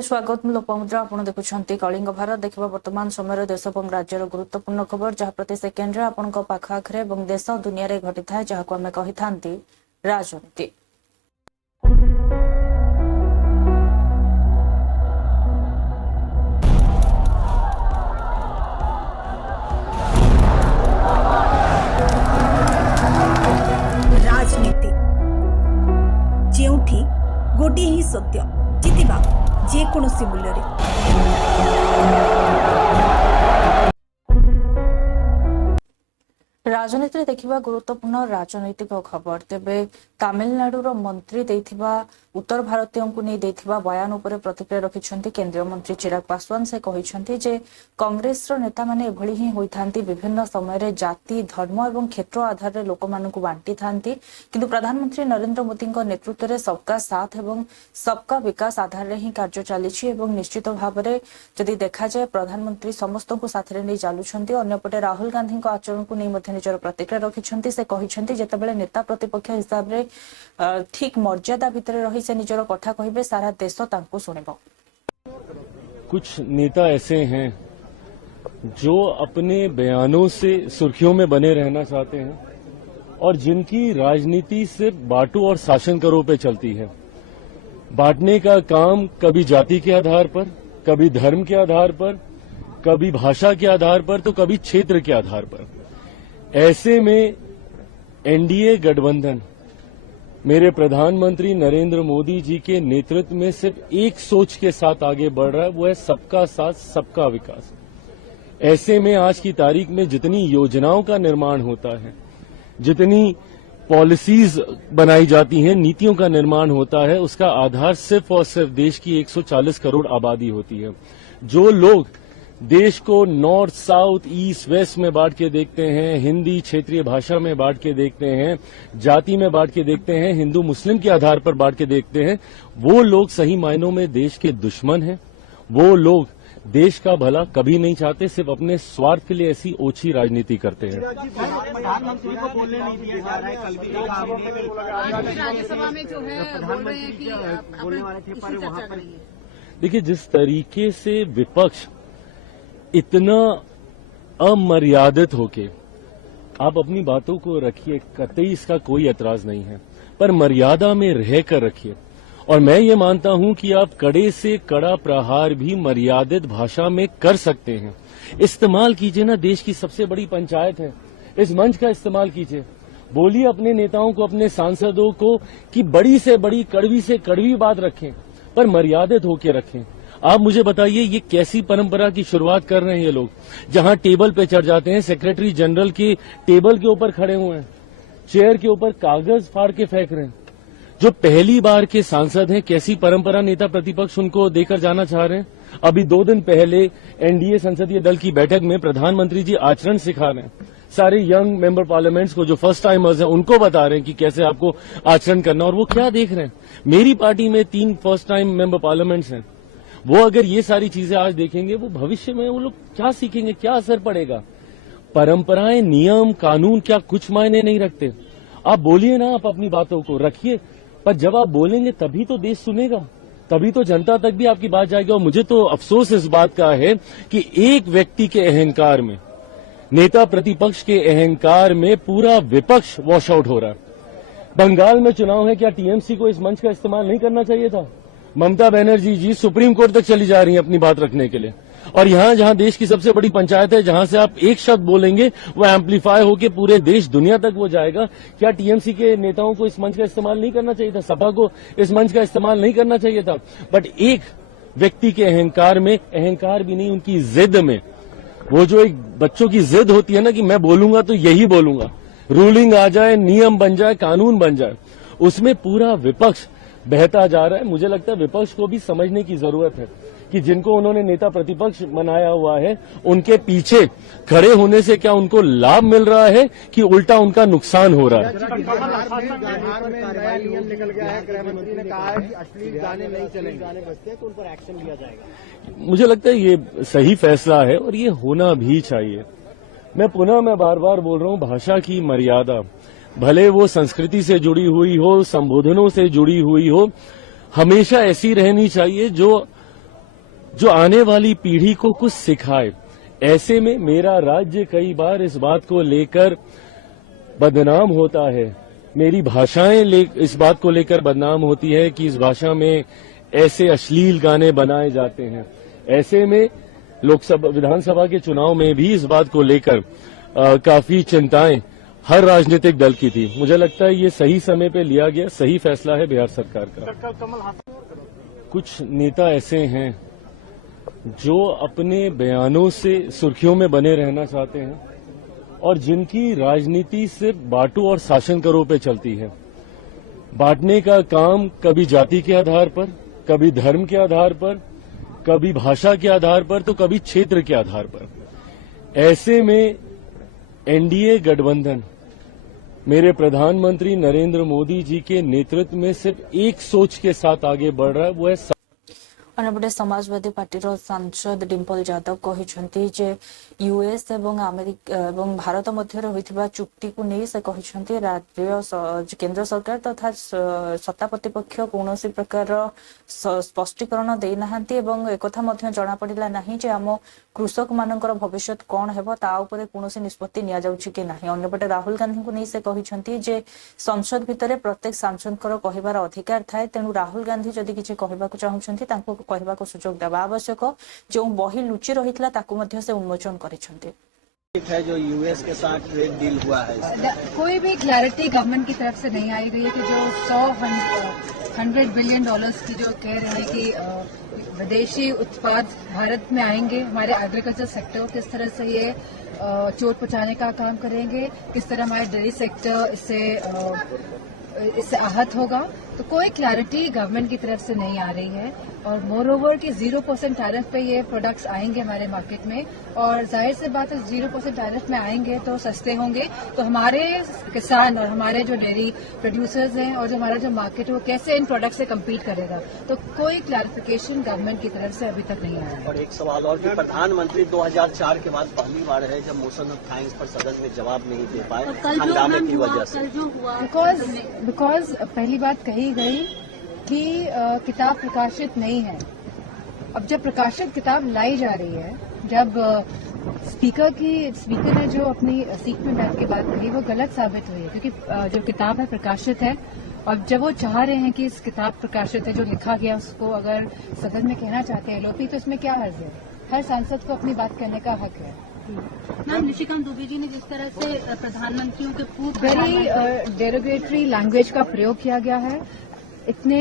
स्वागत लोपामुद्रा आपण देखुछंती कलिंग भारत देखिबा वर्तमान समय देश और राज्यर गुरुत्वपूर्ण खबर जहाँ प्रति सेकेंड रे आपण पाख आखरे देश दुनिया रे घटी थाए जहाँ को आमे कहि थांती राजनीति। राजनीति जेउठी गोटे ही सत्य जितिबा जेकोसी मूल्य राजनीति देखिबा गुरुत्वपूर्ण राजनैतिक खबर तेबे तमिलनाडुर मंत्री देथिबा उत्तर भारतीयों को नहीं देथिबा बयान उपरे प्रतिक्रिया रखिछंती केंद्रीय मंत्री चिराग पासवान से कहिछंती जे कांग्रेस रो नेता माने एभली ही होइथांती विभिन्न समय रे जाति धर्म एवं क्षेत्र आधार रे लोक मानकु बांटी थांती किंतु प्रधानमंत्री नरेंद्र मोदी नेतृत्व रे सबका साथ एवं सबका विकास आधार रे ही कार्य चलीछि एवं निश्चित भाव रे जदि देखा जाए प्रधानमंत्री समस्त को साथ रे नै चालुछंती अन्यपटे राहुल गांधी को आचरण को नै मध्ये निजर प्रतिक्रिया रखिछंती से कहिछंती जेतेबेले नेता प्रतिपक्ष हिसाब रे ठीक मर्यादा भितर रही से निजर कथा कहिबे सारा देश तांको सुनिबो। कुछ नेता ऐसे हैं जो अपने बयानों से सुर्खियों में बने रहना चाहते हैं और जिनकी राजनीति सिर्फ बांटो और शासन करो पे चलती है। बांटने का काम कभी जाति के आधार पर, कभी धर्म के आधार पर, कभी भाषा के आधार पर, तो कभी क्षेत्र के आधार पर। ऐसे में एनडीए गठबंधन मेरे प्रधानमंत्री नरेंद्र मोदी जी के नेतृत्व में सिर्फ एक सोच के साथ आगे बढ़ रहा है, वो है सबका साथ सबका विकास। ऐसे में आज की तारीख में जितनी योजनाओं का निर्माण होता है, जितनी पॉलिसीज बनाई जाती हैं, नीतियों का निर्माण होता है, उसका आधार सिर्फ और सिर्फ देश की 140 करोड़ आबादी होती है। जो लोग देश को नॉर्थ साउथ ईस्ट वेस्ट में बांट के देखते हैं, हिंदी क्षेत्रीय भाषा में बांट के देखते हैं, जाति में बांट के देखते हैं, हिंदू मुस्लिम के आधार पर बांट के देखते हैं, वो लोग सही मायनों में देश के दुश्मन हैं। वो लोग देश का भला कभी नहीं चाहते, सिर्फ अपने स्वार्थ के लिए ऐसी ओछी राजनीति करते हैं। प्रधानमंत्री को बोलने नहीं दिया जा रहा है। कल भी राज्यसभा में जो है बोल रहे हैं कि बोलने वाले थे पर वहां पर देखिए, जिस तरीके से विपक्ष इतना अमर्यादित होके आप अपनी बातों को रखिए, कतई इसका कोई एतराज नहीं है, पर मर्यादा में रहकर रखिए। और मैं ये मानता हूं कि आप कड़े से कड़ा प्रहार भी मर्यादित भाषा में कर सकते हैं। इस्तेमाल कीजिए ना, देश की सबसे बड़ी पंचायत है, इस मंच का इस्तेमाल कीजिए। बोलिए अपने नेताओं को, अपने सांसदों को कि बड़ी से बड़ी, कड़वी से कड़वी बात रखें, पर मर्यादित होकर रखें। आप मुझे बताइए, ये कैसी परंपरा की शुरुआत कर रहे हैं ये लोग, जहां टेबल पे चढ़ जाते हैं, सेक्रेटरी जनरल के टेबल के ऊपर खड़े हुए हैं, चेयर के ऊपर कागज फाड़ के फेंक रहे हैं। जो पहली बार के सांसद हैं, कैसी परंपरा नेता प्रतिपक्ष उनको देकर जाना चाह रहे हैं। अभी 2 दिन पहले एनडीए संसदीय दल की बैठक में प्रधानमंत्री जी आचरण सिखा रहे हैं। सारे यंग मेंबर पार्लियामेंट्स को, जो फर्स्ट टाइमर्स हैं, उनको बता रहे हैं कि कैसे आपको आचरण करना, और वो क्या देख रहे हैं। मेरी पार्टी में 3 फर्स्ट टाइम मेंबर पार्लियामेंट्स हैं। वो अगर ये सारी चीजें आज देखेंगे, वो भविष्य में वो लोग क्या सीखेंगे, क्या असर पड़ेगा। परंपराएं, नियम, कानून क्या कुछ मायने नहीं रखते। आप बोलिए ना, आप अपनी बातों को रखिए, पर जब आप बोलेंगे तभी तो देश सुनेगा, तभी तो जनता तक भी आपकी बात जाएगी। और मुझे तो अफसोस इस बात का है कि एक व्यक्ति के अहंकार में, नेता प्रतिपक्ष के अहंकार में पूरा विपक्ष वॉश आउट हो रहा है। बंगाल में चुनाव है, क्या टीएमसी को इस मंच का इस्तेमाल नहीं करना चाहिए था? ममता बनर्जी जी सुप्रीम कोर्ट तक चली जा रही हैं अपनी बात रखने के लिए, और यहां जहां देश की सबसे बड़ी पंचायत है, जहां से आप एक शब्द बोलेंगे वो एम्पलीफाई होकर पूरे देश दुनिया तक वो जाएगा। क्या टीएमसी के नेताओं को इस मंच का इस्तेमाल नहीं करना चाहिए था? सपा को इस मंच का इस्तेमाल नहीं करना चाहिए था? बट एक व्यक्ति के अहंकार में, अहंकार भी नहीं, उनकी जिद में, वो जो एक बच्चों की जिद होती है ना कि मैं बोलूंगा तो यही बोलूंगा, रूलिंग आ जाए, नियम बन जाए, कानून बन जाए, उसमें पूरा विपक्ष बहता जा रहा है। मुझे लगता है विपक्ष को भी समझने की जरूरत है कि जिनको उन्होंने नेता प्रतिपक्ष बनाया हुआ है, उनके पीछे खड़े होने से क्या उनको लाभ मिल रहा है कि उल्टा उनका नुकसान हो रहा है। बिहार में नया नियम निकल गया है, गृह मंत्री ने कहा है कि अश्लील गाने नहीं चलेंगे, गाने बजते हैं तो उन पर एक्शन लिया जाएगा। मुझे लगता है ये सही फैसला है और ये होना भी चाहिए। मैं बार बार बोल रहा हूं, भाषा की मर्यादा, भले वो संस्कृति से जुड़ी हुई हो, संबोधनों से जुड़ी हुई हो, हमेशा ऐसी रहनी चाहिए जो जो आने वाली पीढ़ी को कुछ सिखाए। ऐसे में मेरा राज्य कई बार इस बात को लेकर बदनाम होता है, मेरी भाषाएं इस बात को लेकर बदनाम होती है कि इस भाषा में ऐसे अश्लील गाने बनाए जाते हैं। ऐसे में लोकसभा विधानसभा के चुनाव में भी इस बात को लेकर काफी चिंताएं हर राजनीतिक दल की थी। मुझे लगता है ये सही समय पे लिया गया सही फैसला है बिहार सरकार का। कुछ नेता ऐसे हैं जो अपने बयानों से सुर्खियों में बने रहना चाहते हैं और जिनकी राजनीति सिर्फ बांटो और शासन करो पे चलती है। बांटने का काम कभी जाति के आधार पर, कभी धर्म के आधार पर, कभी भाषा के आधार पर, तो कभी क्षेत्र के आधार पर। ऐसे में एनडीए गठबंधन मेरे प्रधानमंत्री नरेंद्र मोदी जी के नेतृत्व में सिर्फ एक सोच के साथ आगे बढ़ रहा है, वो है अन्यपटे समाजवादी पार्टीर सांसद डिम्पल यादव कहते जे यूएस एवं अमेरिका एवं भारत मध्य होइथिबा चुक्ति को नहीं से कहते राज्य केंद्र सरकार तथा सत्ता प्रतिपक्ष कौन प्रकार स्पष्टीकरण दे नाहांती एवं एकथा मध्य जना पड़िला नहीं जे आम कृषक मानकर भविष्य कौन हेबो ता उपरे कोनोसी निष्पत्ति निया जाउछि कि नाही। अन्यपटे राहुल गांधी को नहीं से कहते जे संसद भितरे प्रत्येक सांसदकर कहिबार अधिकार थाए, तेणु राहुल गांधी जदि किछि कहिबाकु चाहुछन्ति तांको कहबाकु सुजोग देबा आवश्यक। जो बही लुचि रहितला ताकु मध्य से उन्मोचन करिसन्ति। है जो यूएस के साथ ट्रेड डील हुआ है, कोई भी क्लैरिटी गवर्नमेंट की तरफ से नहीं आई रही है कि जो 100 बिलियन डॉलर्स की जो कह रहे हैं कि विदेशी उत्पाद भारत में आएंगे, हमारे एग्रीकल्चर सेक्टर को किस तरह से ये चोट पहुंचाने का काम करेंगे, किस तरह हमारा डेयरी सेक्टर इससे आहत होगा, तो कोई क्लैरिटी गवर्नमेंट की तरफ से नहीं आ रही है। और मोर ओवर कि 0% टैरिफ पे ये प्रोडक्ट्स आएंगे हमारे मार्केट में, और जाहिर सी बात है 0% टैरिफ में आएंगे तो सस्ते होंगे, तो हमारे किसान और हमारे जो डेयरी प्रोड्यूसर्स हैं और जो हमारा जो मार्केट है वो कैसे इन प्रोडक्ट से कम्पीट करेगा। तो कोई क्लैरिफिकेशन गवर्नमेंट की तरफ से अभी तक नहीं आया है। और एक सवाल और कि प्रधानमंत्री 2004 के बाद पहली बार है जब मोशन ऑफ थैंक्स पर सदन में जवाब नहीं दे पाए हंगामे की वजह से। बिकॉज पहली बात कही गई कि किताब प्रकाशित नहीं है। अब जब प्रकाशित किताब लाई जा रही है, जब स्पीकर ने जो अपनी सीट में बैठ के बात कही वो गलत साबित हुई है, क्योंकि जो किताब है प्रकाशित है, और जब वो चाह रहे हैं कि इस किताब प्रकाशित है जो लिखा गया उसको अगर सदन में कहना चाहते हैं एलओपी, तो इसमें क्या हर्ज है। हर सांसद को अपनी बात कहने का हक है। मैम, निशिकांत दुबे जी ने जिस तरह से प्रधानमंत्रियों के पूर्व वेरी डेरोगेटरी लैंग्वेज का प्रयोग किया गया है। इतने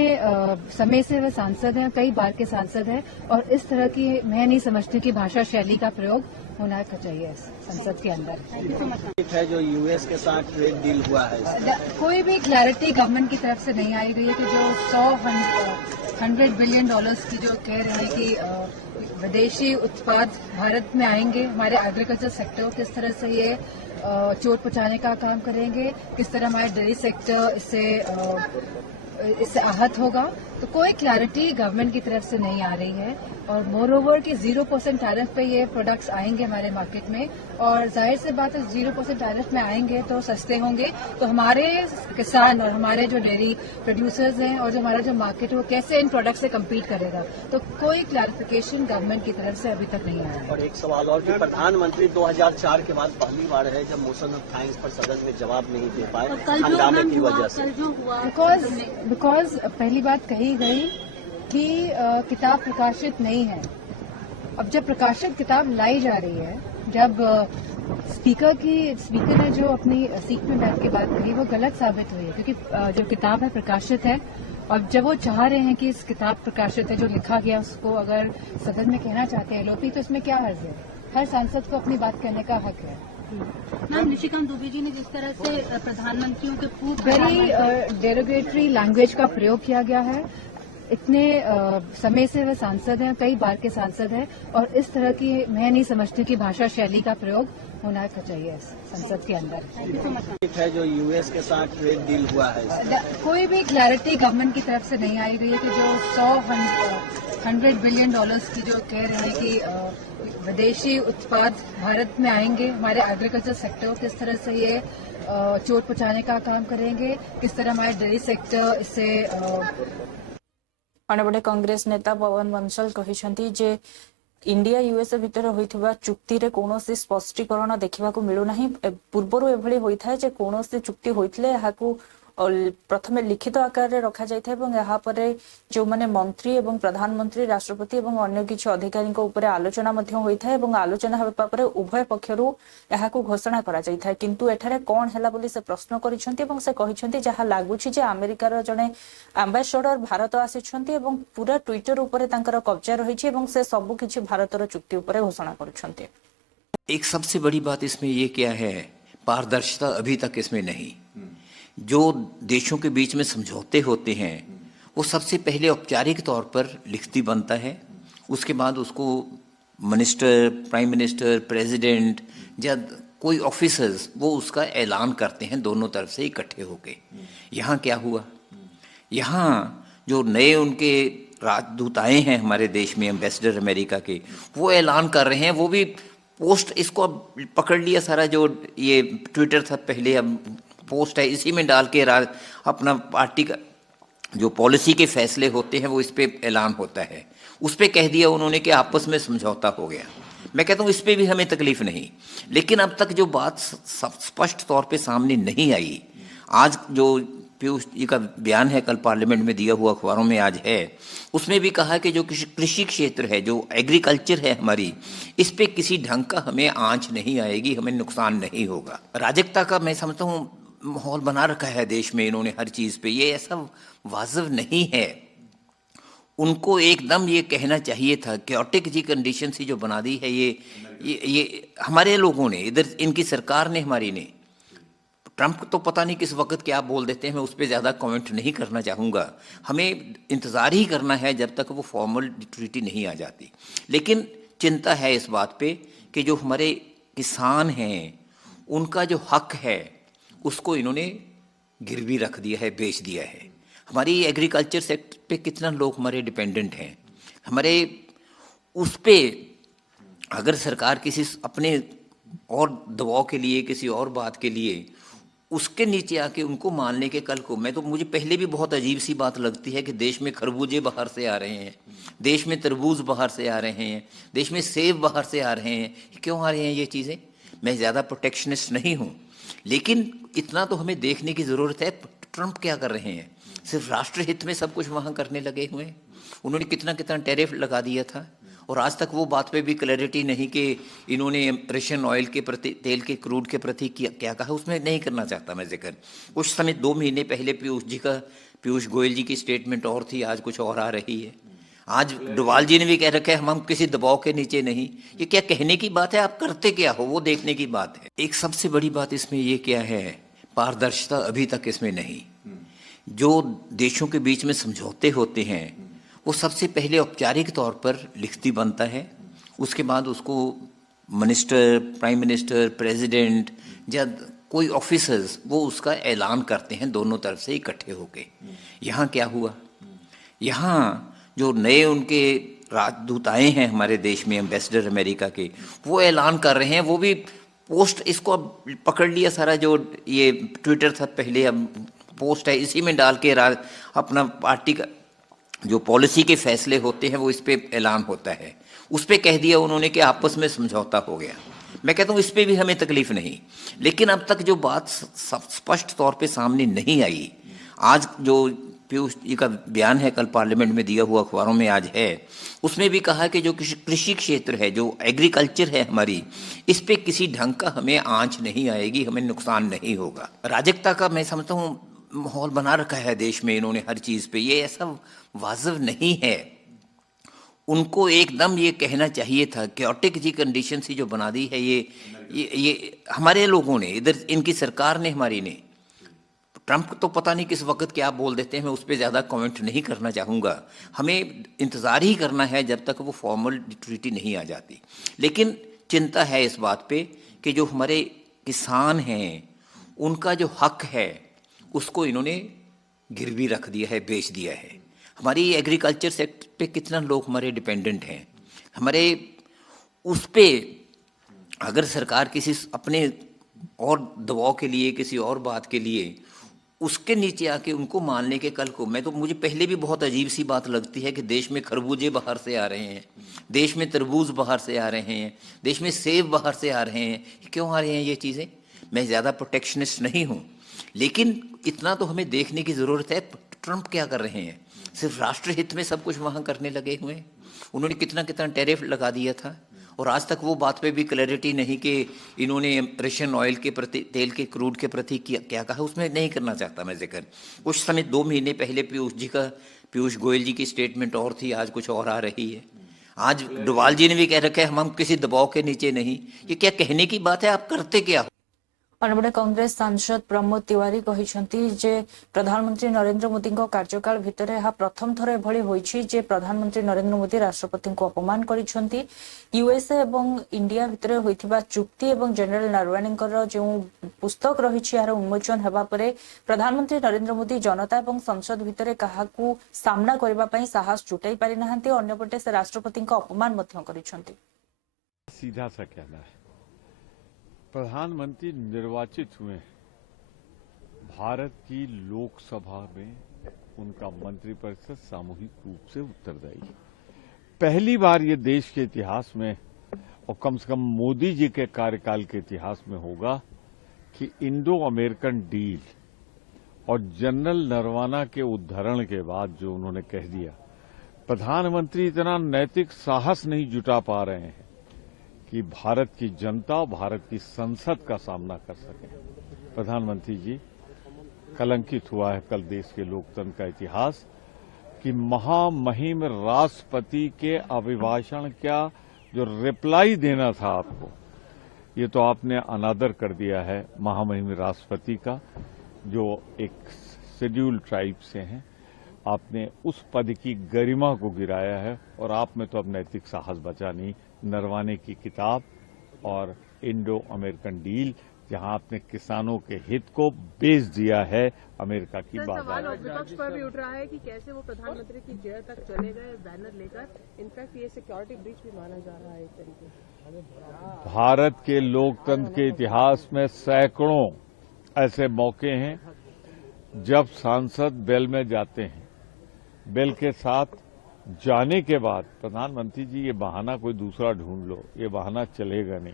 समय से वे सांसद हैं, कई बार के सांसद हैं, और इस तरह की मैं नहीं समझती कि भाषा शैली का प्रयोग होना चाहिए संसद के अंदर। है जो यूएस के साथ ट्रेड डील हुआ है, कोई भी क्लैरिटी गवर्नमेंट की तरफ से नहीं आई रही है कि जो 100 बिलियन डॉलर्स की जो कह रहे हैं कि विदेशी उत्पाद भारत में आएंगे, हमारे एग्रीकल्चर सेक्टर को किस तरह से ये चोट पहुंचाने का काम करेंगे, किस तरह हमारा डेयरी सेक्टर इससे आहत होगा, तो कोई क्लैरिटी गवर्नमेंट की तरफ से नहीं आ रही है। और मोर ओवर कि 0% टैरिफ पे ये प्रोडक्ट्स आएंगे हमारे मार्केट में, और जाहिर सी बात है 0% टैरिफ में आएंगे तो सस्ते होंगे, तो हमारे किसान और हमारे जो डेयरी प्रोड्यूसर्स हैं और जो हमारा जो मार्केट है वो कैसे इन प्रोडक्ट से कम्पीट करेगा। तो कोई क्लैरिफिकेशन गवर्नमेंट की तरफ से अभी तक नहीं आया है। और एक सवाल और कि प्रधानमंत्री 2004 के बाद पहली बार है जब मोशन ऑफ थैंक्स पर सदन में जवाब नहीं दे पाए हंगामे की वजह से। बिकॉज पहली बात कही गई कि किताब प्रकाशित नहीं है। अब जब प्रकाशित किताब लाई जा रही है, जब स्पीकर ने जो अपनी सीट में बैठ के बात कही वो गलत साबित हुई है, क्योंकि जो किताब है प्रकाशित है, और जब वो चाह रहे हैं कि इस किताब प्रकाशित है जो लिखा गया उसको अगर सदन में कहना चाहते हैं एलओपी, तो इसमें क्या हर्ज है। हर सांसद को अपनी बात कहने का हक है। मैम, निशिकांत दुबे जी ने जिस तरह से प्रधानमंत्रियों के पूर्व वेरी डेरोगेटरी लैंग्वेज का प्रयोग किया गया है। इतने समय से वे सांसद हैं, कई बार के सांसद हैं, और इस तरह की मैं नहीं समझती कि भाषा शैली का प्रयोग होना चाहिए संसद के अंदर। है जो यूएस के साथ ट्रेड डील हुआ है, कोई भी क्लैरिटी गवर्नमेंट की तरफ से नहीं आई रही है कि जो 100 बिलियन डॉलर्स की जो कह रहे हैं कि विदेशी उत्पाद भारत में आएंगे, हमारे एग्रीकल्चर सेक्टर को किस तरह से ये चोट पहुंचाने का काम करेंगे, किस तरह हमारा डेयरी सेक्टर अन्यपटे कांग्रेस नेता पवन बंसल कहिसेंती जे इंडिया यूएसए भितर होइथिबा चुक्ति रे कोनोसी स्पष्टीकरण देखिबा को मिलु नाही। पूर्वरु एभली होइथाय जे कोनोसी चुक्ति होइतले हाकू प्रथमे लिखित आकार रे रखा जाइथा एवं यहाँ पर जो माने मंत्री एवं प्रधानमंत्री राष्ट्रपति एवं अन्य किछि अधिकारी ऊपर आलोचना मध्य होइथा एवं आलोचना हेबा परे उभय पक्षरु याहाकू घोषणा करा जाइथा। किंतु एठारे कोन हैला बोली से प्रश्न करिसेंती एवं से कहिसेंती जहा लागुछि जे अमेरिकार जने एम्बेसडर भारत आसिछंती एवं पूरा ट्विटर ऊपर तांकर कब्जा रहिछि एवं से सब किछि भारतर चुक्ति ऊपर घोषणा करिसेंती। एक सबसे बड़ी बात इसमें ये क्या है, पारदर्शिता अभी तक इसमें नहीं। जो देशों के बीच में समझौते होते हैं वो सबसे पहले औपचारिक तौर पर लिखती बनता है, उसके बाद उसको मिनिस्टर, प्राइम मिनिस्टर, प्रेसिडेंट या कोई ऑफिसर्स वो उसका ऐलान करते हैं दोनों तरफ से इकट्ठे होके। यहाँ क्या हुआ, यहाँ जो नए उनके राजदूत आए हैं हमारे देश में, एम्बेसडर अमेरिका के, वो ऐलान कर रहे हैं, वो भी पोस्ट इसको पकड़ लिया सारा, जो ये ट्विटर था पहले, अब पोस्ट है, इसी में डाल के अपना पार्टी का जो पॉलिसी के फैसले होते हैं वो इस पे ऐलान होता है, उस पे कह दिया उन्होंने कि आपस में समझौता हो गया। मैं कहता हूँ इस पे भी हमें तकलीफ नहीं, लेकिन अब तक जो बात स्पष्ट तौर पे सामने नहीं आई, आज जो पीयूष जी का बयान है कल पार्लियामेंट में दिया हुआ अखबारों में आज है, उसमें भी कहा कि जो कृषि क्षेत्र है, जो एग्रीकल्चर है हमारी, इस पे किसी ढंग का हमें आंच नहीं आएगी, हमें नुकसान नहीं होगा। अराजकता का मैं समझता हूँ माहौल बना रखा है देश में इन्होंने हर चीज़ पे, ये ऐसा वाजिब नहीं है। उनको एकदम ये कहना चाहिए था, क्योटिक जी कंडीशन सी जो बना दी है ये हमारे लोगों ने, इधर इनकी सरकार ने, हमारी ने। ट्रंप तो पता नहीं किस वक्त क्या बोल देते हैं, मैं उस पर ज़्यादा कमेंट नहीं करना चाहूँगा। हमें इंतज़ार ही करना है जब तक वो फॉर्मल ट्रीटी नहीं आ जाती। लेकिन चिंता है इस बात पे कि जो हमारे किसान हैं उनका जो हक है उसको इन्होंने गिरवी रख दिया है, बेच दिया है। हमारी एग्रीकल्चर सेक्टर पे कितना लोग हमारे डिपेंडेंट हैं, हमारे उस पे अगर सरकार किसी अपने और दबाव के लिए, किसी और बात के लिए उसके नीचे आके उनको मान ले के कल को, मैं तो मुझे पहले भी बहुत अजीब सी बात लगती है कि देश में खरबूजे बाहर से आ रहे हैं, देश में तरबूज बाहर से आ रहे हैं, देश में सेब बाहर से आ रहे हैं। क्यों आ रहे हैं ये चीज़ें? मैं ज़्यादा प्रोटेक्शनिस्ट नहीं हूँ, लेकिन इतना तो हमें देखने की ज़रूरत है ट्रंप क्या कर रहे हैं। सिर्फ राष्ट्र हित में सब कुछ वहाँ करने लगे हुए हैं। उन्होंने कितना कितना टैरिफ लगा दिया था और आज तक वो बात पे भी क्लैरिटी नहीं कि इन्होंने रशियन ऑयल के प्रति, तेल के क्रूड के प्रति क्या कहा, उसमें नहीं करना चाहता मैं जिक्र। कुछ समय 2 महीने पहले पीयूष गोयल जी की स्टेटमेंट और थी, आज कुछ और आ रही है। आज डोवाल जी ने भी कह रखा है हम किसी दबाव के नीचे नहीं। ये क्या कहने की बात है, आप करते क्या हो वो देखने की बात है। एक सबसे बड़ी बात इसमें ये क्या है, पारदर्शिता अभी तक इसमें नहीं। जो देशों के बीच में समझौते होते हैं वो सबसे पहले औपचारिक तौर पर लिखती बनता है, उसके बाद उसको मिनिस्टर, प्राइम मिनिस्टर, प्रेसिडेंट या कोई ऑफिसर्स वो उसका ऐलान करते हैं दोनों तरफ से इकट्ठे होके। यहाँ क्या हुआ, यहाँ जो नए उनके राजदूत आए हैं हमारे देश में, एम्बेसडर अमेरिका के, वो ऐलान कर रहे हैं, वो भी पोस्ट इसको पकड़ लिया सारा, जो ये ट्विटर था पहले, अब पोस्ट है, इसी में डाल के अपना पार्टी का जो पॉलिसी के फैसले होते हैं वो इस पे ऐलान होता है, उस पे कह दिया उन्होंने कि आपस में समझौता हो गया। मैं कहता हूँ इस पे भी हमें तकलीफ नहीं, लेकिन अब तक जो बात स्पष्ट तौर पे सामने नहीं आई, आज जो पीयूष जी का बयान है कल पार्लियामेंट में दिया हुआ अखबारों में आज है, उसमें भी कहा कि जो कृषि क्षेत्र है, जो एग्रीकल्चर है हमारी, इस पे किसी ढंग का हमें आंच नहीं आएगी, हमें नुकसान नहीं होगा। अराजकता का मैं समझता हूँ माहौल बना रखा है देश में इन्होंने हर चीज़ पे, ये ऐसा वाजिब नहीं है। उनको एकदम ये कहना चाहिए था, क्योटिक जी कंडीशन सी जो बना दी है ये हमारे लोगों ने, इधर इनकी सरकार ने, हमारी ने। ट्रंप तो पता नहीं किस वक्त क्या बोल देते हैं, मैं उस पर ज़्यादा कमेंट नहीं करना चाहूँगा। हमें इंतज़ार ही करना है जब तक वो फॉर्मल ट्रीटी नहीं आ जाती। लेकिन चिंता है इस बात पे कि जो हमारे किसान हैं उनका जो हक है उसको इन्होंने गिरवी रख दिया है, बेच दिया है। हमारी एग्रीकल्चर सेक्टर पे कितना लोग हमारे डिपेंडेंट हैं, हमारे उस पे अगर सरकार किसी अपने और दबाव के लिए, किसी और बात के लिए उसके नीचे आके उनको मानने के कल को मुझे पहले भी बहुत अजीब सी बात लगती है कि देश में खरबूजे बाहर से आ रहे हैं, देश में तरबूज बाहर से आ रहे हैं, देश में सेब बाहर से आ रहे हैं। क्यों आ रहे हैं ये चीज़ें? मैं ज़्यादा प्रोटेक्शनिस्ट नहीं हूँ, लेकिन इतना तो हमें देखने की ज़रूरत है ट्रंप क्या कर रहे हैं। सिर्फ राष्ट्रहित में सब कुछ वहाँ करने लगे हुए हैं। उन्होंने कितना कितना टैरिफ लगा दिया था और आज तक वो बात पे भी क्लैरिटी नहीं कि इन्होंने रशियन ऑयल के प्रति, तेल के क्रूड के प्रति क्या कहा, उसमें नहीं करना चाहता मैं जिक्र। कुछ समय 2 महीने पहले पीयूष गोयल जी की स्टेटमेंट और थी, आज कुछ और आ रही है। आज डोवाल जी ने भी कह रखा है हम किसी दबाव के नीचे नहीं। ये क्या कहने की बात है? आप करते क्या हो? अन्यपटे कांग्रेस सांसद प्रमोद तिवारी कहते जे प्रधानमंत्री नरेंद्र मोदी कार्यकाल भितर यह प्रथम थर एभली होईछि जे प्रधानमंत्री नरेंद्र मोदी राष्ट्रपति को अपमान करिसेंति। यूएसए एवं इंडिया भितर होइथिबा चुक्ति एवं जनरल नरवणेकर जो पुस्तक रही यार उन्मोचन हेबा परे प्रधानमंत्री नरेंद्र मोदी जनता एवं संसद भितर काहाकू सामना करबा पई साहस जुटाई पारि नाहंती। अन्यपटे से राष्ट्रपति को अपमान मध्य करिसेंति। सीधा सा कहना है, प्रधानमंत्री निर्वाचित हुए, भारत की लोकसभा में उनका मंत्रिपरिषद सामूहिक रूप से उत्तरदायी। पहली बार ये देश के इतिहास में और कम से कम मोदी जी के कार्यकाल के इतिहास में होगा कि इंडो अमेरिकन डील और जनरल नरवाना के उद्धरण के बाद जो उन्होंने कह दिया, प्रधानमंत्री इतना नैतिक साहस नहीं जुटा पा रहे हैं कि भारत की जनता, भारत की संसद का सामना कर सके। प्रधानमंत्री जी, कलंकित हुआ है कल देश के लोकतंत्र का इतिहास कि महामहिम राष्ट्रपति के अभिभाषण का जो रिप्लाई देना था आपको, ये तो आपने अनादर कर दिया है महामहिम राष्ट्रपति का, जो एक शेड्यूल ट्राइब से हैं। आपने उस पद की गरिमा को गिराया है और आप में तो अब नैतिक साहस बचा नहीं। नरवाने की किताब और इंडो अमेरिकन डील, जहां आपने किसानों के हित को बेच दिया है अमेरिका की बाजार। सवाल विपक्ष पर भी उठ रहा है कि कैसे वो प्रधानमंत्री की जेल तक चले गए बैनर लेकर। इनफैक्ट ये सिक्योरिटी ब्रीच भी माना जा रहा है एक तरीके से। भारत के लोकतंत्र के इतिहास में सैकड़ों ऐसे मौके हैं जब सांसद बेल में जाते हैं, बेल के साथ जाने के बाद प्रधानमंत्री जी ये बहाना कोई दूसरा ढूंढ लो, ये बहाना चलेगा नहीं,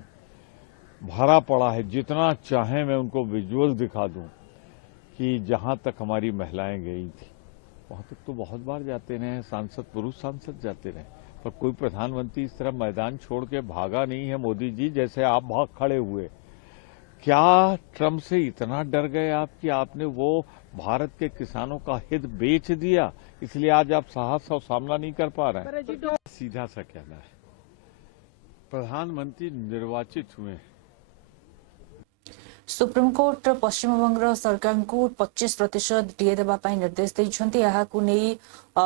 भरा पड़ा है। जितना चाहे मैं उनको विजुअल दिखा दूं कि जहां तक हमारी महिलाएं गई थी वहां तक तो बहुत बार जाते रहे हैं सांसद, पुरुष सांसद जाते रहे, पर कोई प्रधानमंत्री इस तरह मैदान छोड़ के भागा नहीं है मोदी जी जैसे आप भाग खड़े हुए। क्या ट्रंप से इतना डर गए आप कि आपने वो भारत के किसानों का हित बेच दिया, इसलिए आज आप साहस और सामना नहीं कर पा रहे हैं? सीधा सा कहना है, प्रधानमंत्री निर्वाचित हुए। सुप्रीमकोर्ट पश्चिमबंग सरकार को 25% डीए देवाई निर्देश देते। यहाँ नहीं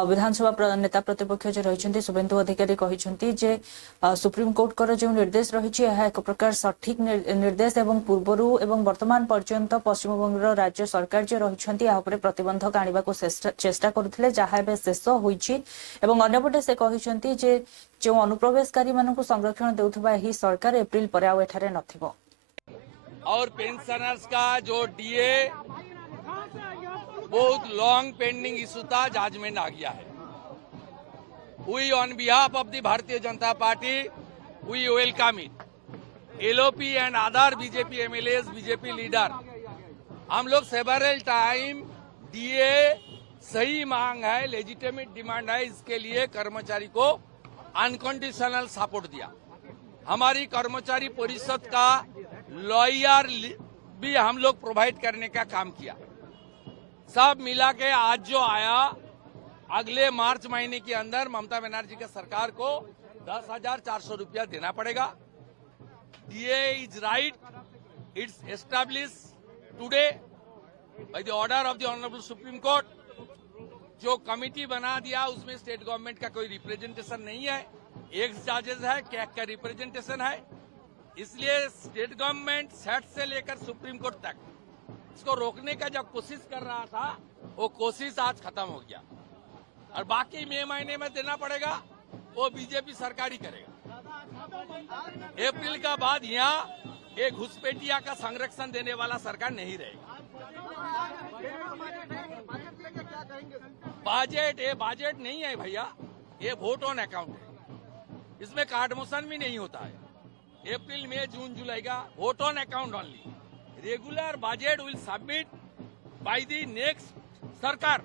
विधानसभा नेता प्रतिपक्ष जो रही शुभेन्दु अधिकारी कहते जे सुप्रीमकोर्ट जो निर्देश रही एक प्रकार सठिक निर्देश एवं पूर्वर एवं वर्तमान पर्यंत पश्चिमबंग राज्य सरकार जो रही प्रतिबंधक आने को चेष्टा करुले जहाँ शेष होती। अंपटे से कहते जो अनुप्रवेशकारी मानक संरक्षण देउथबा एही सरकार एप्रिल पर आउ एठारे नथिबो। और पेंशनर्स का जो डीए बहुत लॉन्ग पेंडिंग इशू था, जजमेंट आ गया है। We on behalf of the Bharatiya Janata Party we welcome it. LOP and other BJP MLAs, BJP leader, हम लोग सेवरल टाइम डीए सही मांग है, लेजिटिमेट डिमांड है, इसके लिए कर्मचारी को अनकंडीशनल सपोर्ट दिया। हमारी कर्मचारी परिषद का लॉयर भी हम लोग प्रोवाइड करने का काम किया। सब मिला के आज जो आया, अगले मार्च महीने के अंदर ममता बनर्जी के सरकार को 10,400 रुपया देना पड़ेगा। DA is right, it's establish today by the order of the honourable supreme court. जो कमिटी बना दिया उसमें स्टेट गवर्नमेंट का कोई रिप्रेजेंटेशन नहीं है, एक्स जजेस है, कैग का रिप्रेजेंटेशन है। इसलिए स्टेट गवर्नमेंट सेट से लेकर सुप्रीम कोर्ट तक इसको रोकने का जब कोशिश कर रहा था, वो कोशिश आज खत्म हो गया। और बाकी मई महीने में देना पड़ेगा, वो बीजेपी सरकार ही करेगा। अप्रैल का बाद यहाँ एक घुसपैठिया का संरक्षण देने वाला सरकार नहीं रहेगा। बजट नहीं है भैया, ये वोट ऑन अकाउंट है। इसमें कार्ड मोशन भी नहीं होता है। अप्रैल मई जून जुलाई का vote on account only. Regular budget will submit by the next सरकार,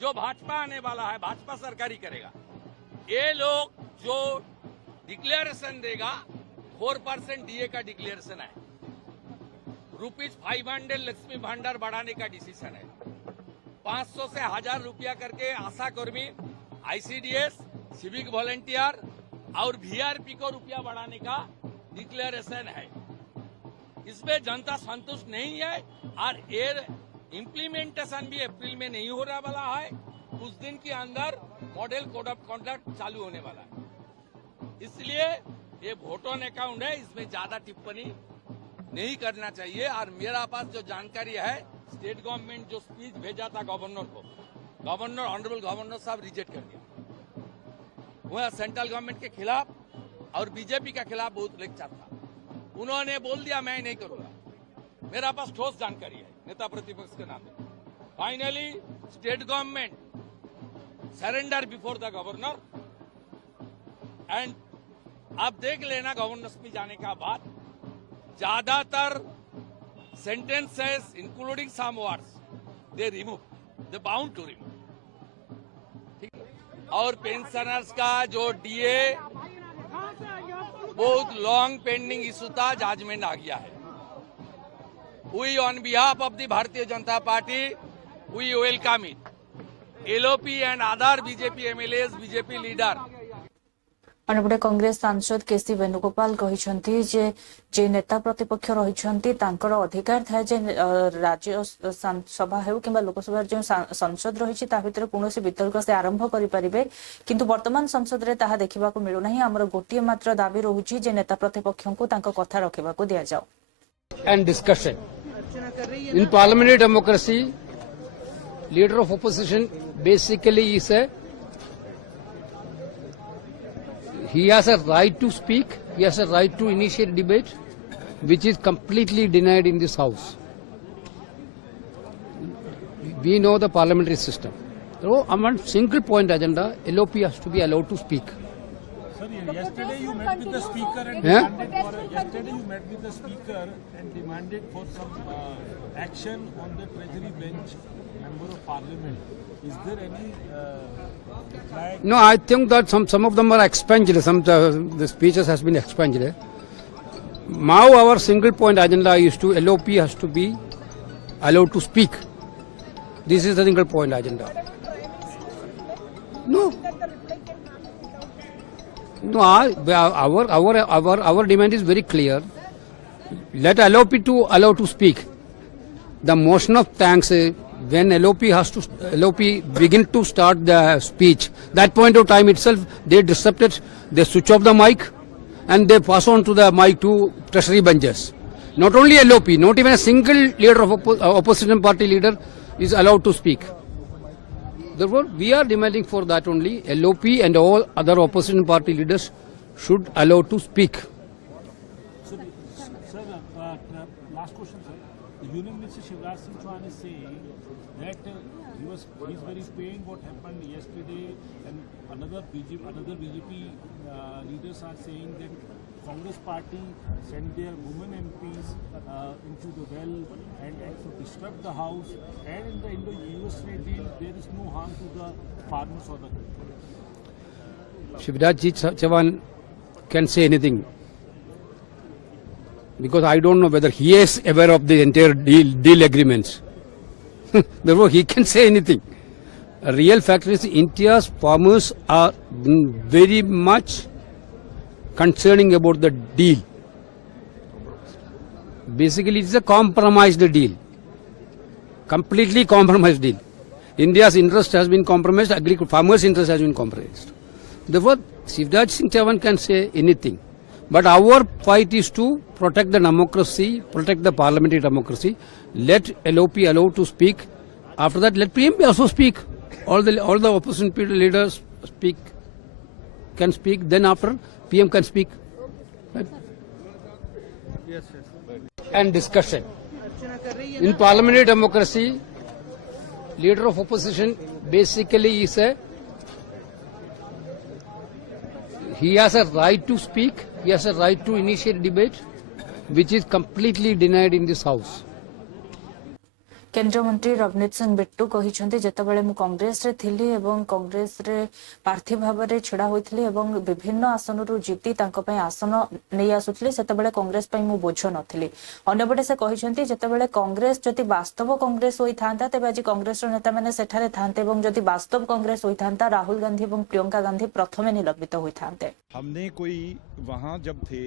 जो भाजपा आने वाला है, भाजपा सरकार ही करेगा। ये लोग जो डिक्लेरेशन देगा 4% डीए का डिक्लेरेशन है। ₹500 लक्ष्मी भंडार बढ़ाने का डिसीजन है। 500 से 1000 रुपया करके आशा कर्मी, आईसीडीएस, सिविक वॉलंटियर और वीआरपी को रुपया बढ़ाने का डिक्लेरेशन है। इसमें जनता संतुष्ट नहीं है और ये इम्प्लीमेंटेशन भी अप्रैल में नहीं हो रहा वाला है। कुछ दिन के अंदर मॉडल कोड ऑफ कंडक्ट चालू होने वाला है। इसलिए ये वोट ऑन अकाउंट है, इसमें ज्यादा टिप्पणी नहीं करना चाहिए। और मेरा पास जो जानकारी है, स्टेट गवर्नमेंट जो स्पीच भेजा था गवर्नर को, गवर्नर ऑनरेबल गवर्नर साहब रिजेक्ट कर दिया। वह सेंट्रल गवर्नमेंट के खिलाफ और बीजेपी के खिलाफ बहुत लेक्चर था। उन्होंने बोल दिया मैं नहीं करूंगा। मेरा पास ठोस जानकारी है नेता प्रतिपक्ष के नाते। Finally state government surrender before the governor and आप देख लेना गवर्नर स्पीच जाने का बाद ज्यादातर sentences including some words they remove, they bound to remove। ठीक है। और पेंशनर्स का जो डीए बहुत लॉन्ग पेंडिंग इशू था, जजमेंट आ गया है। We on behalf of the भारतीय Janata party we welcome it। LOP and other BJP MLAs, BJP leader ଅନ୍ୟପଟେ କଂଗ୍ରେସ ସାଂସଦ କେସି ବେଣୁଗୋପାଳ କହିଛନ୍ତି ଯେ ନେତା ପ୍ରତିପକ୍ଷ ରହିଛନ୍ତି ତାଙ୍କର ଅଧିକାର ଥାଏ ଯେ ରାଜ୍ୟସଭା ହେଉ କିମ୍ବା ଲୋକସଭାର ଯେଉଁ ସଂସଦ ରହିଛି ତା ଭିତରେ କୌଣସି ବିତର୍କ ସେ ଆରମ୍ଭ କରିପାରିବେ, କିନ୍ତୁ ବର୍ତ୍ତମାନ ସଂସଦରେ ତାହା ଦେଖିବାକୁ ମିଳୁନାହିଁ। ଆମର ଗୋଟିଏ ମାତ୍ର ଦାବି ରହୁଛି ଯେ ନେତା ପ୍ରତିପକ୍ଷଙ୍କୁ ତାଙ୍କ କଥା ରଖିବାକୁ ଦିଆଯାଉ। And discussion. In parliamentary democracy, leader of opposition basically is he has a right to speak, he has a right to initiate debate, which is completely denied in this house. We know the parliamentary system. So, on one single point agenda, LOP has to be allowed to speak. Sir, yesterday you met with the speaker and demanded for some action on the Treasury bench, member of Parliament. Is there any No, I think that some of them are expunged. The speeches has been expunged. Now our single point agenda is to LOP has to be allowed to speak. This is the single point agenda. No, our demand is very clear. Let LOP to allow to speak. The motion of thanks. When LOP begin to start the speech, that point of time itself, they disrupt it, they switch off the mic and they pass on to the mic to treasury benches. Not only LOP, not even a single leader of opposition party leader is allowed to speak. Therefore, we are demanding for that only. LOP and all other opposition party leaders should allow to speak. Sir, last question, sir. The Union Minister Shivraj Singh Chauhan is saying that he's very pained what happened yesterday, and another BJP leaders are saying that Congress party sent their women MPs into the well and to disrupt the house, and in the Indo-US trade deal there is no harm to the farmers or the country. Shivraj Chauhan can say anything, because I don't know whether he is aware of the entire deal agreements. Therefore, he can say anything. A real fact is India's farmers are very much concerning about the deal. Basically, it's a compromised deal. Completely compromised deal. India's interest has been compromised, farmers' interest has been compromised. Therefore, Shivraj Singh Chauhan can say anything. But our fight is to protect the democracy, protect the parliamentary democracy. Let LOP allow to speak. After that, let PM also speak. All the opposition leaders can speak. Then after, PM can speak. Right? Yes. And discussion. In parliamentary democracy, leader of opposition basically he has a right to speak, he has a right to initiate debate, which is completely denied in this house. केंद्र मंत्री रवनीत सिंह बिट्टू कहिसेंति जेतेबेले मु कांग्रेस रे थिली एवं कांग्रेस रे प्रार्थी भाव रे छिड़ा होइथिली एवं विभिन्न आसनरु जीती तांको पय आसन नै आसुथिली सेतेबेले कांग्रेस पय मु बोझ नथिली अन्यबडे से कहिसेंति जेतेबेले कांग्रेस जति वास्तव कांग्रेस होई थांता तेबे आज कांग्रेस रो नेता माने सेठारे थांते एवं जति वास्तव कांग्रेस होई थांता राहुल गांधी एवं प्रियंका गांधी प्रथमे निलंबित होई थांते। हमने कोई वहां जब थे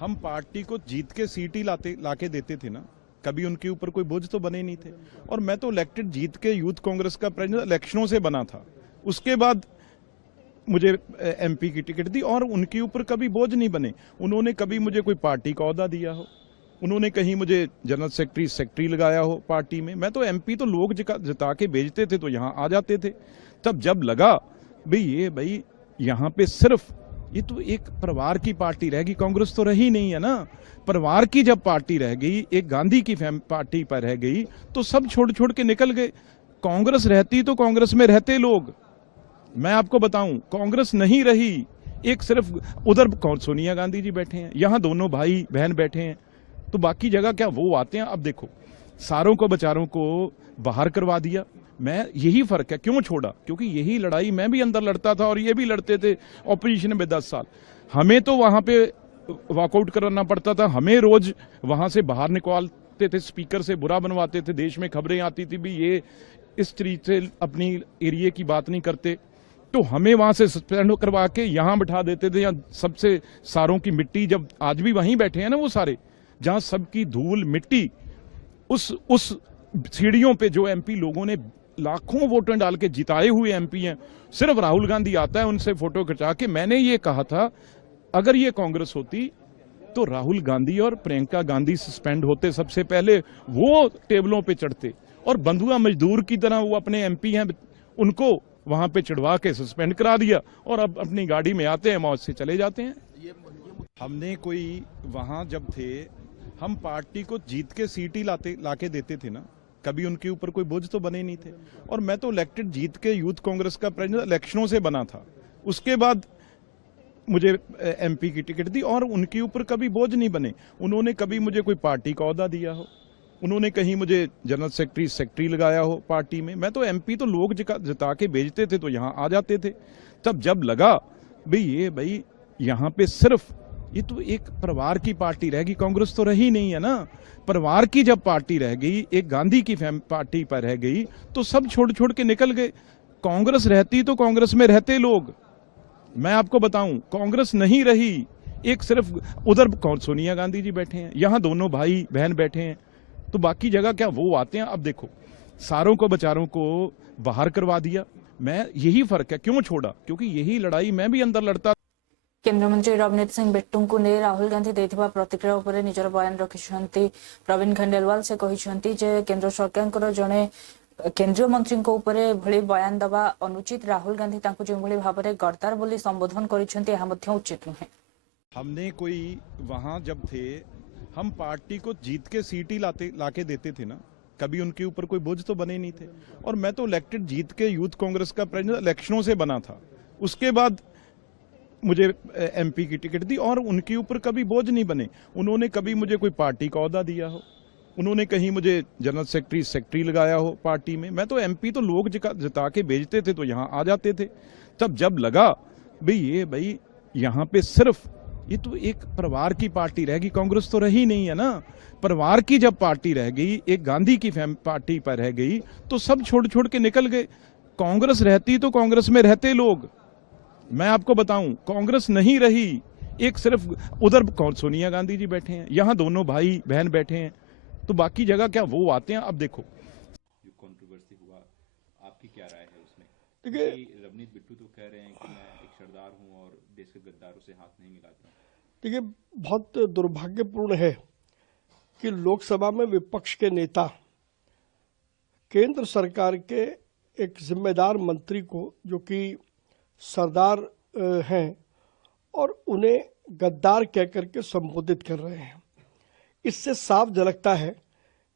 हम पार्टी को जीत के सीट ही लाके देते थे ना, कभी उनके ऊपर कोई बोझ तो बने नहीं थे। और मैं तो इलेक्टेड जीत के यूथ कांग्रेस का प्रेसिडेंट इलेक्शनों से बना था, उसके बाद मुझे एमपी की टिकट दी और उनके ऊपर कभी बोझ नहीं बने। उन्होंने कभी मुझे कोई पार्टी का ओहदा दिया हो, उन्होंने कहीं मुझे जनरल सेक्रेटरी लगाया हो पार्टी में। मैं तो एमपी तो लोग जिता के भेजते थे तो यहाँ आ जाते थे। तब जब लगा भाई यहाँ पे सिर्फ ये तो एक परिवार की पार्टी रहेगी, कांग्रेस तो रही नहीं है ना। परिवार की जब पार्टी रह गई, एक गांधी की पार्टी पर रह गई, तो सब छोड़ के निकल गए। कांग्रेस रहती तो कांग्रेस में रहते लोग। मैं आपको बताऊं, कांग्रेस नहीं रही, एक सिर्फ उधर सोनिया गांधी जी बैठे हैं, यहां दोनों भाई बहन बैठे हैं, तो बाकी जगह क्या वो आते हैं। अब देखो, सारों को बेचारों को बाहर करवा दिया। मैं यही फर्क है, क्यों छोड़ा? क्योंकि यही लड़ाई मैं भी अंदर लड़ता था और ये भी लड़ते थे ऑपोजिशन में 10 साल। हमें तो वहां पे वॉकआउट करना पड़ता था, हमें रोज वहां से बाहर निकालते थे, स्पीकर से बुरा बनवाते थे, देश में खबरें आती थी भी ये इस तरीके से अपनी एरिया की बात नहीं करते, तो हमें वहां से सस्पेंड करवा के यहां बिठा देते थे। या सबसे सारों की मिट्टी, जब आज भी वहीं बैठे हैं ना वो सारे, जहां सबकी धूल मिट्टी, उस सीढ़ियों पे जो एमपी लोगों ने लाखों वोटर डाल के जिताए हुए एमपी हैं, सिर्फ राहुल गांधी आता है उनसे फोटो खिंचा के। मैंने ये कहा था, अगर ये कांग्रेस होती तो राहुल गांधी और प्रियंका गांधी सस्पेंड होते सबसे पहले, वो टेबलों पे चढ़ते, और बंधुआ मजदूर की तरह वो अपने एमपी हैं उनको वहां पे चढ़वा के सस्पेंड करा दिया, और अब अपनी गाड़ी में आते हैं, मौज से चले जाते हैं। हमने कोई वहां जब थे, हम पार्टी को जीत के सीट ही लाके देते थे ना, कभी उनके ऊपर कोई बोझ तो बने नहीं थे। और मैं तो इलेक्टेड जीत के यूथ कांग्रेस का प्रेसिडेंट इलेक्शनों से बना था, उसके बाद मुझे एमपी की टिकट दी और उनके ऊपर कभी बोझ नहीं बने। उन्होंने कभी मुझे कोई पार्टी का ओहदा दिया हो, उन्होंने कहीं मुझे जनरल सेक्रेटरी लगाया हो पार्टी में। मैं तो एमपी तो लोग जिता के भेजते थे तो यहाँ आ जाते थे। तब जब लगा भाई यहाँ पे सिर्फ ये तो एक परिवार की पार्टी रहेगी, कांग्रेस तो रही नहीं है ना। परिवार की जब पार्टी रह गई, एक गांधी की पार्टी पर रह गई, तो सब छोड़ के निकल गए। कांग्रेस रहती तो कांग्रेस में रहते लोग। मैं आपको बताऊं, कांग्रेस नहीं रही, एक सिर्फ उधर सोनिया गांधी जी बैठे हैं, यहां दोनों भाई बहन बैठे हैं, तो बाकी जगह क्या वो आते हैं। अब देखो, सारों को बेचारों को बाहर करवा दिया। मैं यही फर्क है, क्यों छोड़ा? क्योंकि यही लड़ाई मैं भी अंदर लड़ता। केन्द्रमंत्री रवनीत सिंह बिट्टू ने राहुल गांधी देथिबा प्रतिक्रिया उपरे निजर बयान रखिसंती। प्रवीण खंडेलवाल से कहिसंती जे केंद्र सरकारकर जने केंद्रीय मंत्री उपरे भली बयान दबा अनुचित, राहुल गांधी तांको जो भली भाबरे गद्दार बोली संबोधन करिसंती एहा मध्य उचित नुहे। हमने कोई वहां जब थे, हम पार्टी को जीत के सीट ही लाके देते थे ना, कभी उनके ऊपर कोई बोझ तो बने नहीं थे। और मैं तो इलेक्टेड जीत के यूथ कांग्रेस का प्रेसिडेंट इलेक्शनों से बना था, उसके बाद मुझे एमपी की टिकट दी और उनके ऊपर कभी बोझ नहीं बने। उन्होंने कभी मुझे कोई पार्टी का ओहदा दिया हो, उन्होंने कहीं मुझे जनरल सेक्रेटरी लगाया हो पार्टी में। मैं तो एमपी तो लोग जिता के भेजते थे तो यहाँ आ जाते थे। तब जब लगा भाई यहाँ पे सिर्फ ये तो एक परिवार की पार्टी रहेगी, कांग्रेस तो रही नहीं है ना। परिवार की जब पार्टी रह गई, एक गांधी की पार्टी पर रह गई, तो सब छोड़ के निकल गए। कांग्रेस रहती तो कांग्रेस में रहते लोग। मैं आपको बताऊं, कांग्रेस नहीं रही, एक सिर्फ उधर सोनिया गांधी जी बैठे हैं, यहां दोनों भाई बहन बैठे हैं, तो बाकी जगह क्या वो आते हैं। अब देखो, जो कंट्रोवर्सी हुआ, आपकी क्या राय है उसमें? देखिए, रवनीत बिट्टू तो कह रहे हैं कि मैं एक सरदार हूं और देश के गद्दारों से हाथ नहीं मिलाता। देखिए, बहुत दुर्भाग्यपूर्ण है कि लोकसभा में विपक्ष के नेता केंद्र सरकार के एक जिम्मेदार मंत्री को, जो कि सरदार हैं, और उन्हें गद्दार कह करके संबोधित कर रहे हैं। इससे साफ झलकता है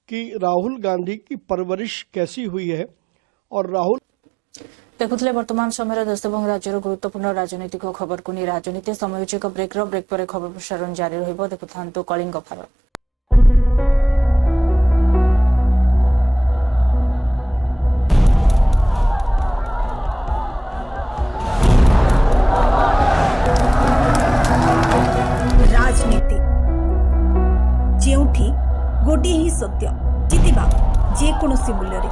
कि राहुल गांधी की परवरिश कैसी हुई है और राहुल देखुले वर्तमान समय देश और राज्यर गुरुत्वपूर्ण राजनीतिक खबर को नहीं राजनीति समय एक ब्रेक पर खबर प्रसारण जारी रहिबो। देखुथांतु कलिंग भारत। राजनीति जेउठी गोटे ही सत्य जितिबा जे कोनोसी मूल्य रे।